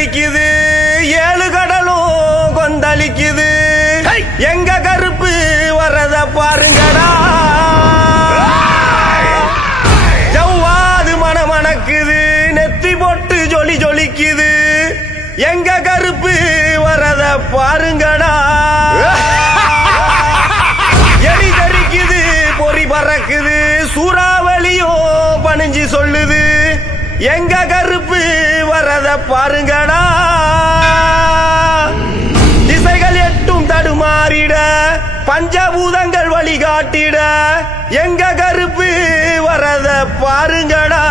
தெரிக்குது, ஏழு கடலும் கொந்தளிக்குது. எங்க கருப்பு வரத பாருங்கடா, ஜவ்வாது மணமணக்குது, நெத்தி போட்டு ஜொலி ஜொலிக்குது. எங்க கருப்பு வரத பாருங்கடா, எலி தெரிக்குது, பொறி பறக்குது, சூறாவளியும் பணிஞ்சு சொல்லுது. எங்க கருப்பு வரத பாருங்கடா, திசைகள் எட்டும் தடுமாறிட, பஞ்சபூதங்கள் வழிகாட்டிட. எங்க கருப்பு வரத பாருங்கடா.